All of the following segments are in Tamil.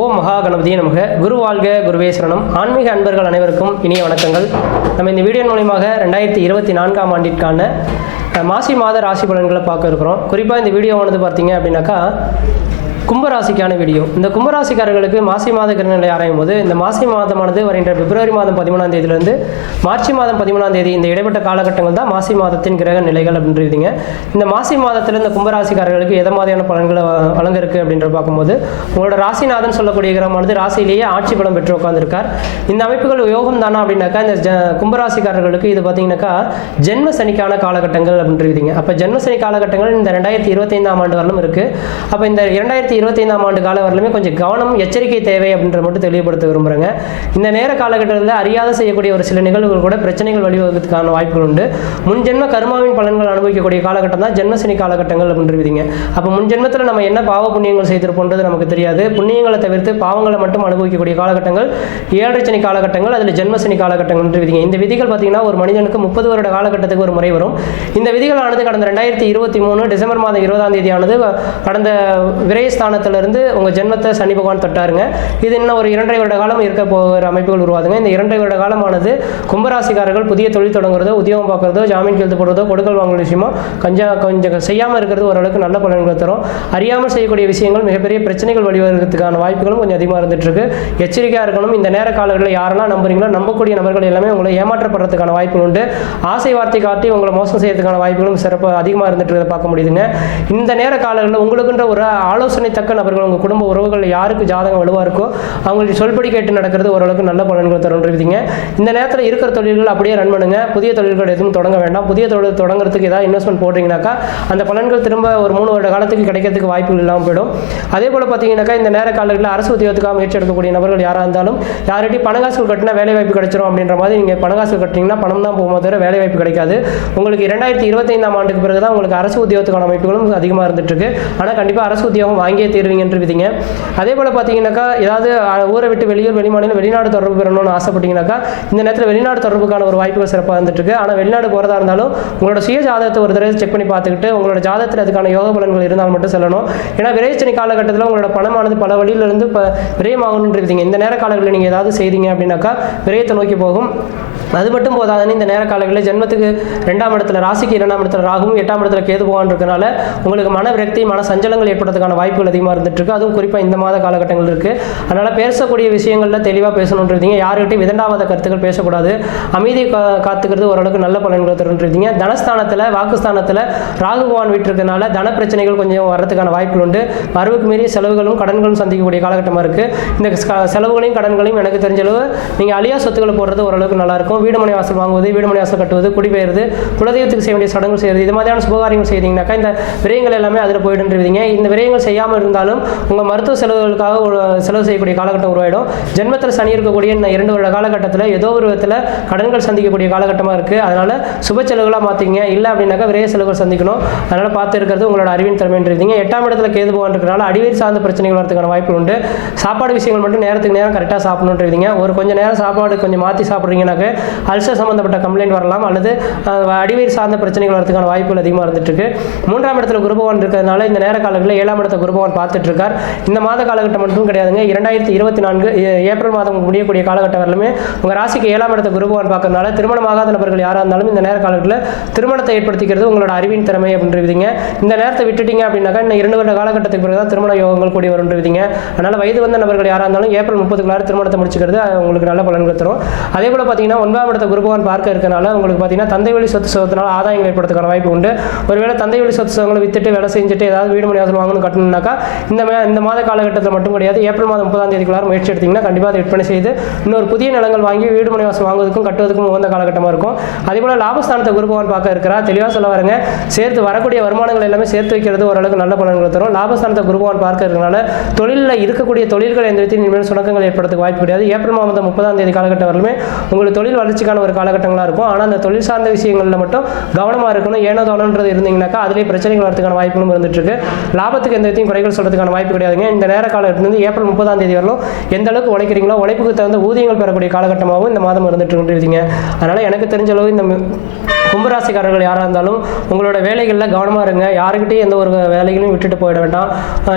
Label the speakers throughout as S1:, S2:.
S1: ஓம் மகா கணபதியை நமக குருவாழ்க குருவேஸ்வரனும் ஆன்மீக அன்பர்கள் அனைவருக்கும் இனிய வணக்கங்கள் நம்ம இந்த வீடியோ மூலியமாக ரெண்டாயிரத்தி இருபத்தி நான்காம் ஆண்டிற்கான மாசி மாத ராசி பலன்களை பார்க்க இருக்கிறோம் குறிப்பாக இந்த வீடியோவானது பார்த்தீங்க அப்படின்னாக்கா கும்பராசிக்கான வீடியோ இந்த கும்பராசிக்காரர்களுக்கு மாசி மாத கிரகநிலை ஆராயும் போது இந்த மாசி மாதமானது வருகின்ற பிப்ரவரி மாதம் பதிமூணாம் தேதியிலிருந்து மார்ச் மாதம் பதிமூணாம் தேதி இந்த இடைப்பட்ட காலகட்டங்கள் தான் மாசி மாதத்தின் கிரக நிலைகள் அப்படின்றீங்க இந்த மாசி மாதத்தில் இந்த கும்பராசிக்காரர்களுக்கு எதை மாதிரியான பலன்களை வழங்க இருக்கு அப்படின்ற பார்க்கும்போது உங்களோட ராசிநாதன் சொல்லக்கூடிய கிரகமானது ராசியிலேயே ஆட்சி பலம் பெற்று உட்காந்துருக்கார் இந்த அமைப்புகள் யோகம் தானா அப்படின்னாக்கா இந்த கும்பராசிக்காரர்களுக்கு இது பார்த்தீங்கன்னாக்கா ஜென்ம சனிக்கான காலகட்டங்கள் அப்படின்றீங்க அப்போ ஜென்ம சனி காலகட்டங்கள் இந்த ரெண்டாயிரத்தி இருபத்தைந்தாம் ஆண்டு வரலும் இருக்குது அப்போ இந்த இரண்டாயிரத்தி ரெண்டாயிரத்தி ஐந்தாம் ஆண்டு கால வரலுமே கொஞ்சம் கவனம் எச்சரிக்கை தேவை அப்படின்ற மட்டும் தெளிவுபடுத்த விரும்புகிறேங்க இந்த நேர காலகட்டத்தில் அறியாத செய்யக்கூடிய ஒரு சில நிகழ்வுகள் கூட பிரச்சனைகள் வழிவகுக்கான வாய்ப்புகள் உண்டு முன்ஜென்ம கருமாவின் பலன்கள் அனுபவிக்கக்கூடிய காலகட்டம் தான் ஜென்மசனி காலகட்டங்கள் அப்படின்றீங்க அப்போ முன்ஜென்மத்தில் நம்ம என்ன பாவ புண்ணியங்கள் செய்திருப்போன்றது நமக்கு தெரியாது புண்ணியங்களை தவிர்த்து பாவங்களை மட்டும் அனுபவிக்கக்கூடிய காலகட்டங்கள் சனி காலகட்டங்கள் அதில் ஜென்மசனி காலகட்டங்கள் இந்த விதிகள் பார்த்தீங்கன்னா ஒரு மனிதனுக்கு முப்பது வருட காலகட்டத்துக்கு ஒரு முறை வரும் இந்த விதிகளானது கடந்த ரெண்டாயிரத்தி இருபத்தி மூணு டிசம்பர் மாதம் இருபதாம் தேதியானது கடந்த விரைஸ் ஸ்தானத்திலிருந்து உங்கள் ஜென்மத்தை சனி பகவான் தொட்டாருங்க இது இன்னும் ஒரு இரண்டரை வருட காலம் இருக்க போகிற அமைப்புகள் உருவாதுங்க இந்த இரண்டரை வருட காலமானது கும்பராசிக்காரர்கள் புதிய தொழில் தொடங்குறதோ உத்தியோகம் பார்க்குறதோ ஜாமீன் கேள்வி போடுறதோ கொடுக்கல் வாங்குற விஷயமோ கொஞ்சம் கொஞ்சம் செய்யாமல் இருக்கிறது ஓரளவுக்கு நல்ல பலன்களை தரும் அறியாமல் செய்யக்கூடிய விஷயங்கள் மிகப்பெரிய பிரச்சனைகள் வழிவருகிறதுக்கான வாய்ப்புகளும் கொஞ்சம் அதிகமாக இருக்கு எச்சரிக்கையாக இருக்கணும் இந்த நேர காலங்களில் யாரெல்லாம் நம்புறீங்களோ நம்பக்கூடிய நபர்கள் எல்லாமே உங்களை ஏமாற்றப்படுறதுக்கான வாய்ப்புகள் உண்டு ஆசை வார்த்தை காட்டி உங்களை மோசம் செய்யறதுக்கான வாய்ப்புகளும் சிறப்பாக அதிகமாக இருந்துட்டு பார்க்க முடியுதுங்க இந்த நேர காலங்களில் உங்களுக்குன்ற ஒரு ஆலோசனை தக்க நபர்கள் உங்கள் குடும்ப உறவுகள் யாருக்கு ஜாதகம் வலுவாக இருக்கோ அவங்களுக்கு சொல்படி கேட்டு நடக்கிறது ஓரளவுக்கு நல்ல பலன்களை தருன்றீங்க இந்த நேரத்தில் இருக்கிற தொழில்கள் அப்படியே ரன் பண்ணுங்க புதிய தொழில்கள் எதுவும் தொடங்க வேண்டாம் புதிய தொழில் தொடங்குறதுக்கு ஏதாவது இன்வெஸ்ட்மெண்ட் போடுறீங்கனாக்கா அந்த பலன்கள் திரும்ப ஒரு மூணு வருட காலத்துக்கு கிடைக்கிறதுக்கு வாய்ப்புகள் இல்லாமல் போயிடும் அதே போல் பார்த்தீங்கன்னாக்கா இந்த நேர காலங்களில் அரசு உத்தியோகத்துக்காக முயற்சி எடுக்கக்கூடிய நபர்கள் யாராக இருந்தாலும் யார்கிட்டையும் பணங்காசு கட்டினா வேலை வாய்ப்பு கிடைச்சிரும் அப்படின்ற மாதிரி நீங்கள் பணங்காசு கட்டினீங்கன்னா பணம் தான் போகும்போது வேலை வாய்ப்பு கிடைக்காது உங்களுக்கு இரண்டாயிரத்தி இருபத்தைந்தாம் ஆண்டுக்கு பிறகு தான் உங்களுக்கு அரசு உத்தியோகத்துக்கான அமைப்புகளும் அதிகமாக இருந்துட்டு இருக்கு ஆனால் கண்டிப்பாக அரசு உத்தியோகம் வாங்கி வங்கியை என்று விதிங்க அதே போல் பார்த்தீங்கன்னாக்கா ஏதாவது ஊரை விட்டு வெளியூர் வெளிமாநிலம் வெளிநாடு தொடர்பு பெறணும்னு ஆசைப்பட்டீங்கன்னாக்கா இந்த நேரத்தில் வெளிநாடு தொடர்புக்கான ஒரு வாய்ப்புகள் சிறப்பாக வந்துட்டு இருக்கு ஆனால் வெளிநாடு போகிறதா இருந்தாலும் உங்களோட சுய ஜாதகத்தை ஒரு தடவை செக் பண்ணி பார்த்துக்கிட்டு உங்களோட ஜாதகத்தில் அதுக்கான யோக பலன்கள் இருந்தால் மட்டும் செல்லணும் ஏன்னா விரைச்சனை காலகட்டத்தில் உங்களோட பணமானது பல வழியிலிருந்து இப்போ விரயமாகணுன்றீங்க இந்த நேர காலங்களில் நீங்கள் ஏதாவது செய்தீங்க அப்படின்னாக்கா விரயத்தை நோக்கி போகும் அது மட்டும் போதாதுன்னு இந்த நேர காலங்களில் ஜென்மத்துக்கு ரெண்டாம் இடத்துல ராசிக்கு இரண்டாம் இடத்துல ராகுவும் எட்டாம் இடத்துல கேது போகான் இருக்கனால உங்களுக்கு மன விரக்தி மன சஞ்சலங்கள் ஏற்படுறதுக்கான வாய்ப்புகள் அதிகமாக இருந்துட்டு இருக்கு அதுவும் குறிப்பாக இந்த மாத காலகட்டங்கள் இருக்குது அதனால் பேசக்கூடிய விஷயங்களில் தெளிவாக பேசணுன்றீங்க யாருக்கிட்டையும் விதண்டாவாத கருத்துக்கள் பேசக்கூடாது அமைதியை கா காத்துக்கிறது ஓரளவுக்கு நல்ல பலன்களை தருன்றிருந்தீங்க தனஸ்தானத்தில் வாக்குஸ்தானத்தில் ராகு பகவான் வீட்டிருக்கனால தன பிரச்சனைகள் கொஞ்சம் வர்றதுக்கான வாய்ப்புகள் உண்டு வரவுக்கு மீறிய செலவுகளும் கடன்களும் சந்திக்கக்கூடிய காலகட்டமாக இருக்குது இந்த செலவுகளையும் கடன்களையும் எனக்கு தெரிஞ்ச அளவு நீங்கள் அழியா சொத்துக்களை போடுறது ஓரளவுக்கு நல்லாயிருக்கும் வீடுமனை வாசல் வாங்குவது வீடுமனை வாசல் கட்டுவது குடிபெயர்வது குலதெய்வத்துக்கு செய்ய வேண்டிய சடங்குகள் செய்கிறது இது மாதிரியான சுபகாரியங்கள் செய்தீங்கன்னாக்கா இந்த விரயங்கள் எல்லாமே அதில் போயிடுன்றீங்க இந்த விரயங்கள் செய்யாமல் இருந்தாலும் உங்கள் மருத்துவ செலவுகளுக்காக செலவு செய்யக்கூடிய காலகட்டம் உருவாயிடும் ஜென்மத்தில் சனி இருக்கக்கூடிய இந்த இரண்டு வருட காலகட்டத்தில் ஏதோ ஒரு விதத்தில் கடன்கள் சந்திக்கக்கூடிய காலகட்டமாக இருக்குது அதனால் சுப செலவுகளாக மாற்றிங்க இல்லை அப்படின்னாக்கா விரைய செலவுகள் சந்திக்கணும் அதனால் பார்த்து இருக்கிறது உங்களோட அறிவின் திறமைன்றீங்க எட்டாம் இடத்துல கேது போகான் இருக்கிறனால சார்ந்த பிரச்சனைகள் வரதுக்கான வாய்ப்பு உண்டு சாப்பாடு விஷயங்கள் மட்டும் நேரத்துக்கு நேரம் கரெக்டாக சாப்பிடணுன்றீங்க ஒரு கொஞ்சம் நேரம் சாப்பாடு கொஞ்சம் மாற்றி சாப்பிட்றீங்கனாக்க அல்சர் சம்மந்தப்பட்ட கம்ப்ளைண்ட் வரலாம் அல்லது அடிவயிர் சார்ந்த பிரச்சனைகள் வரதுக்கான வாய்ப்புகள் அதிகமாக இருந்துட்டுருக்கு மூன்றாம் இடத்துல குருபவன் இருக்கிறதுனால இந்த நேர காலங்களில் ஏழாம் இடத்த குருபவன் பார்த்துட்டு இருக்கார் இந்த மாத காலகட்டம் மட்டும் கிடையாதுங்க இரண்டாயிரத்தி இருபத்தி நான்கு ஏப்ரல் மாதம் முடியக்கூடிய காலகட்டம் வரலுமே உங்கள் ராசிக்கு ஏழாம் இடத்த குருபவன் பார்க்கறதுனால திருமணமாகாத நபர்கள் யாராக இருந்தாலும் இந்த நேர காலத்தில் திருமணத்தை ஏற்படுத்திக்கிறது உங்களோட அறிவின் திறமை அப்படின்ற விதிங்க இந்த நேரத்தை விட்டுட்டீங்க அப்படின்னாக்கா இன்னும் இரண்டு வருட காலகட்டத்துக்கு பிறகு தான் திருமண யோகங்கள் கூடி விதிங்க அதனால் வயது வந்த நபர்கள் யாராக இருந்தாலும் ஏப்ரல் முப்பதுக்குள்ளார திருமணத்தை முடிச்சுக்கிறது உங்களுக்கு நல்ல பலன்கள் தரும் அதே போல் பார்த்தீங்கன்னா ஒன்பதாம் ஒன்பதாம் குருபகவான் பார்க்க இருக்கனால உங்களுக்கு பார்த்தீங்கன்னா தந்தை வழி சொத்து சுகத்தினால ஆதாயங்கள் ஏற்படுத்துக்கான வாய்ப்பு உண்டு ஒருவேளை தந்தை வழி சொத்து சுகங்களை வித்துட்டு வேலை செஞ்சுட்டு ஏதாவது வீடு மணி வாசல் வாங்கணும் கட்டணும்னாக்கா இந்த மே இந்த மாத காலகட்டத்தில் மட்டும் கிடையாது ஏப்ரல் மாதம் முப்பதாம் தேதிக்குள்ளார முயற்சி எடுத்திங்கன்னா கண்டிப்பாக அதை விற்பனை செய்து இன்னொரு புதிய நிலங்கள் வாங்கி வீடு மணி வாசல் வாங்குவதற்கும் கட்டுவதற்கும் உகந்த காலகட்டமாக இருக்கும் அதே போல் லாபஸ்தானத்தை குருபகவான் பார்க்க இருக்கிறா தெளிவாக சொல்ல வரங்க சேர்த்து வரக்கூடிய வருமானங்கள் எல்லாமே சேர்த்து வைக்கிறது ஓரளவுக்கு நல்ல பலன்கள் தரும் லாபஸ்தானத்தை குருபகவான் பார்க்க இருக்கிறனால தொழிலில் இருக்கக்கூடிய தொழில்கள் எந்த விதத்தில் இனிமேல் சுணக்கங்கள் ஏற்படுத்த வாய்ப்பு கிடையாது ஏப்ரல் மாதம் முப்பதாம் தேதி காலகட்டம் வரலுமே உங்களுக்கு தொழில் வளர்ச்சி வளர்ச்சிக்கான ஒரு காலகட்டங்களாக இருக்கும் ஆனால் அந்த தொழில் சார்ந்த விஷயங்களில் மட்டும் கவனமாக இருக்கணும் ஏனோ தோணுன்றது இருந்தீங்கனாக்கா அதிலே பிரச்சனைகள் வரதுக்கான வாய்ப்புகளும் இருந்துட்டுருக்கு லாபத்துக்கு எந்த விதத்தையும் குறைகள் சொல்கிறதுக்கான வாய்ப்பு கிடையாதுங்க இந்த நேர காலகட்டத்திலிருந்து ஏப்ரல் முப்பதாம் தேதி வரலும் எந்த அளவுக்கு உழைக்கிறீங்களோ உழைப்புக்கு தகுந்த ஊதியங்கள் பெறக்கூடிய காலகட்டமாகவும் இந்த மாதம் இருந்துட்டு கொண்டிருக்கீங்க அதனால் எனக்கு தெரிஞ்ச அளவு இந்த கும்பராசிக்காரர்கள் யாராக இருந்தாலும் உங்களோட வேலைகளில் கவனமாக இருங்க யாருக்கிட்டையும் எந்த ஒரு வேலைகளையும் விட்டுட்டு போயிட வேண்டாம்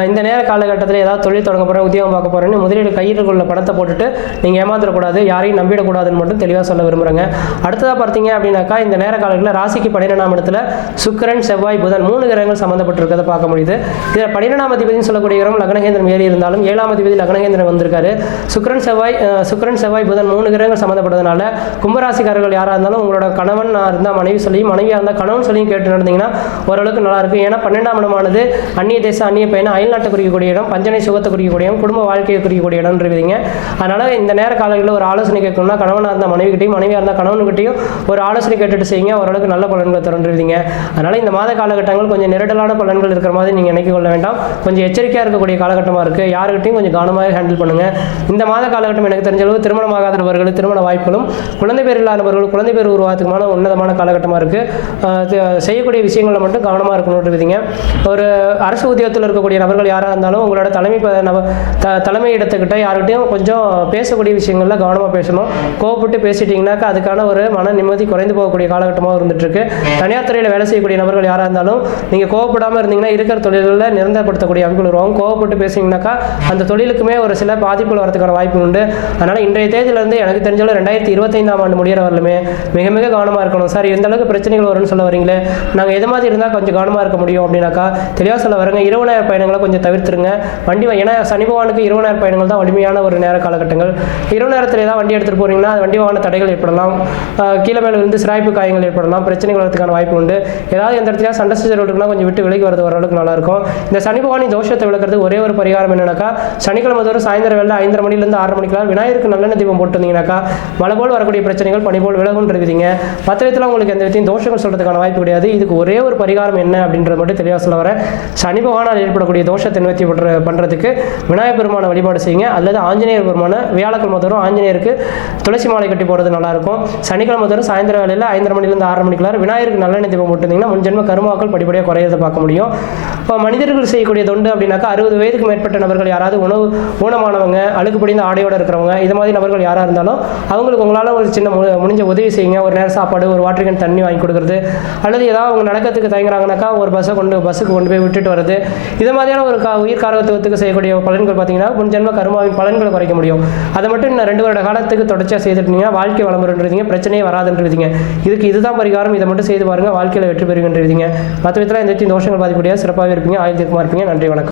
S1: இந்த நேர காலகட்டத்தில் ஏதாவது தொழில் தொடங்க போகிறேன் உத்தியோகம் பார்க்க போகிறேன்னு முதலீடு கையில் உள்ள பணத்தை போட்டுட்டு நீங்கள் ஏமாந்துடக்கூடாது யாரையும் நம்பிடக்கூடாதுன்னு மட்டும் தெளிவாக சொல்ல சொல்ல விரும்புகிறேங்க அடுத்ததாக பார்த்தீங்க அப்படின்னாக்கா இந்த நேர காலங்களில் ராசிக்கு பன்னிரெண்டாம் இடத்துல சுக்கரன் செவ்வாய் புதன் மூணு கிரகங்கள் சம்மந்தப்பட்டிருக்கிறத பார்க்க முடியுது இதில் பன்னிரெண்டாம் அதிபதினு சொல்லக்கூடிய கிரகம் லக்னகேந்திரம் ஏறி இருந்தாலும் ஏழாம் அதிபதி லக்னகேந்திரம் வந்திருக்காரு சுக்கரன் செவ்வாய் சுக்கரன் செவ்வாய் புதன் மூணு கிரகங்கள் சம்மந்தப்பட்டதுனால கும்பராசிக்காரர்கள் யாராக இருந்தாலும் உங்களோட கணவன் இருந்தால் மனைவி சொல்லியும் மனைவியாக இருந்தால் கணவன் சொல்லியும் கேட்டு நடந்தீங்கன்னா ஓரளவுக்கு நல்லாயிருக்கும் ஏன்னா பன்னெண்டாம் இடமானது அந்நிய தேசம் அந்நிய அயல் நாட்டை குறிக்கக்கூடிய இடம் பஞ்சனை சுகத்தை குறிக்கக்கூடிய இடம் குடும்ப வாழ்க்கையை குறிக்கக்கூடிய இடம்ன்றீங்க அதனால் இந்த நேர காலங்களில் ஒரு ஆலோசனை கேட்கணும்னா கணவனாக இருந்த மனைவி மனைவியா மனைவியாக இருந்தால் கணவன்கிட்டையும் ஒரு ஆலோசனை கேட்டுட்டு செய்யுங்க ஓரளவுக்கு நல்ல பலன்களை தருன்றீங்க அதனால் இந்த மாத காலகட்டங்கள் கொஞ்சம் நெருடலான பலன்கள் இருக்கிற மாதிரி நீங்கள் நினைக்க கொள்ள வேண்டாம் கொஞ்சம் எச்சரிக்கையாக இருக்கக்கூடிய காலகட்டமாக இருக்குது யாருக்கிட்டையும் கொஞ்சம் கவனமாக ஹேண்டில் பண்ணுங்கள் இந்த மாத காலகட்டம் எனக்கு தெரிஞ்ச அளவு திருமணமாகாதவர்கள் திருமண வாய்ப்புகளும் குழந்தை பேர் இல்லாதவர்கள் குழந்தை பேர் உருவாத்துக்குமான உன்னதமான காலகட்டமாக இருக்குது செய்யக்கூடிய விஷயங்களில் மட்டும் கவனமாக இருக்கணும் ஒரு அரசு உத்தியோகத்தில் இருக்கக்கூடிய நபர்கள் யாராக இருந்தாலும் உங்களோட தலைமை தலைமை இடத்துக்கிட்ட யாருக்கிட்டையும் கொஞ்சம் பேசக்கூடிய விஷயங்களில் கவனமாக பேசணும் கோவப்பட்டு பேசிட்டீங்க செஞ்சிட்டிங்கனாக்கா அதுக்கான ஒரு மன நிம்மதி குறைந்து போகக்கூடிய காலகட்டமாக இருக்கு தனியார் துறையில் வேலை செய்யக்கூடிய நபர்கள் யாராக இருந்தாலும் நீங்கள் கோவப்படாமல் இருந்தீங்கன்னா இருக்கிற தொழில்களில் நிரந்தரப்படுத்தக்கூடிய அமைப்புகள் உருவாகும் கோவப்பட்டு பேசிங்கனாக்கா அந்த தொழிலுக்குமே ஒரு சில பாதிப்புகள் வரதுக்கான வாய்ப்பு உண்டு அதனால் இன்றைய தேதியிலிருந்து எனக்கு தெரிஞ்சாலும் ரெண்டாயிரத்தி இருபத்தைந்தாம் ஆண்டு முடிகிற வரலுமே மிக மிக கவனமாக இருக்கணும் சார் எந்த அளவுக்கு பிரச்சனைகள் வரும்னு சொல்ல வரீங்களே நாங்கள் எது மாதிரி இருந்தால் கொஞ்சம் கவனமாக இருக்க முடியும் அப்படின்னாக்கா தெளிவாக சொல்ல வரங்க இரவு நேர பயணங்களை கொஞ்சம் தவிர்த்துருங்க வண்டி ஏன்னா சனி பகவானுக்கு இரவு நேர பயணங்கள் தான் வலிமையான ஒரு நேர காலகட்டங்கள் இரவு நேரத்தில் ஏதாவது வண்டி எடுத்துகிட்டு போகிறீங்கன்னா அது வண்டி வாகன தடைகள் காயங்கள் ஏற்படலாம் கீழே மேலே இருந்து சிராய்ப்பு காயங்கள் ஏற்படலாம் பிரச்சனைகள் வரதுக்கான வாய்ப்பு உண்டு ஏதாவது எந்த இடத்துல சண்டை சச்சரவு கொஞ்சம் விட்டு விலகி வரது ஓரளவுக்கு நல்லாயிருக்கும் இந்த சனி பகவானி தோஷத்தை விளக்குறது ஒரே ஒரு பரிகாரம் என்னன்னாக்கா சனிக்கிழமை தோறும் சாயந்தரம் வேலை ஐந்தரை மணிலேருந்து ஆறு மணிக்கெல்லாம் விநாயகருக்கு நல்லெண்ணெய் தீபம் போட்டுருந்தீங்கன்னாக்கா மழை போல் வரக்கூடிய பிரச்சனைகள் பனி போல் விலகுன்னு இருக்குதுங்க பத்திரத்தில் உங்களுக்கு எந்த விதத்தையும் தோஷங்கள் சொல்கிறதுக்கான வாய்ப்பு கிடையாது இதுக்கு ஒரே ஒரு பரிகாரம் என்ன அப்படின்றது மட்டும் தெளிவாக சொல்ல வரேன் சனி பகவானால் ஏற்படக்கூடிய தோஷத்தை நிவர்த்தி பண்ணுற பண்ணுறதுக்கு விநாயகர் பெருமான வழிபாடு செய்யுங்க அல்லது ஆஞ்சநேயர் பெருமான வியாழக்கிழமை தோறும் ஆஞ்சநேயருக்கு துளசி மாலை கட்டி போகிறது நல்லாயிருக்கும் சனிக்கிழமை தோறும் சாயந்தரம் வேலையில் ஐந்தரை மணிலேருந்து ஆறு மணிக்குள்ளார் விநாயகருக்கு நல்லெண்ணெய் தீபம் போட்டுருந்தீங்கன்னா முன்ஜென்ம கருமாக்கள் படிப்படியாக குறையதை பார்க்க முடியும் இப்போ மனிதர்கள் செய்யக்கூடிய தொண்டு அப்படின்னாக்கா அறுபது வயதுக்கு மேற்பட்ட நபர்கள் யாராவது உணவு ஊனமானவங்க அழுக்கு படிந்த ஆடையோடு இருக்கிறவங்க இது மாதிரி நபர்கள் யாராக இருந்தாலும் அவங்களுக்கு உங்களால் ஒரு சின்ன முடிஞ்ச உதவி செய்யுங்க ஒரு நேரம் சாப்பாடு ஒரு வாட்டர் கேன் தண்ணி வாங்கி கொடுக்குறது அல்லது ஏதாவது அவங்க நடக்கிறதுக்கு தயங்குறாங்கனாக்கா ஒரு பஸ்ஸை கொண்டு பஸ்ஸுக்கு கொண்டு போய் விட்டுட்டு வருது இது மாதிரியான ஒரு கா உயிர் காரகத்துவத்துக்கு செய்யக்கூடிய பலன்கள் பார்த்தீங்கன்னா முன்ஜென்ம கருமாவின் பலன்களை குறைக்க முடியும் அதை மட்டும் இன்னும் ரெண்டு வருட காலத்துக்கு தொடர்ச்சியாக செய்துட்டீங்கன்னா வாழ்க்கை வளமுறைன்றீங்க பிரச்சனையே வராதுன்றீங்க இதுக்கு இதுதான் பரிகாரம் இதை மட்டும் செய்து பாருங்க வாழ்க்கையில் வெற்றி பெறுகின்றீங்க மற்ற விதத்தில் எந்த தோஷங்கள் பாதிப்படியாக சிறப்பாக இருப்பீங்க ஆயுதமாக இருப்பீங்க நன்றி வணக்கம்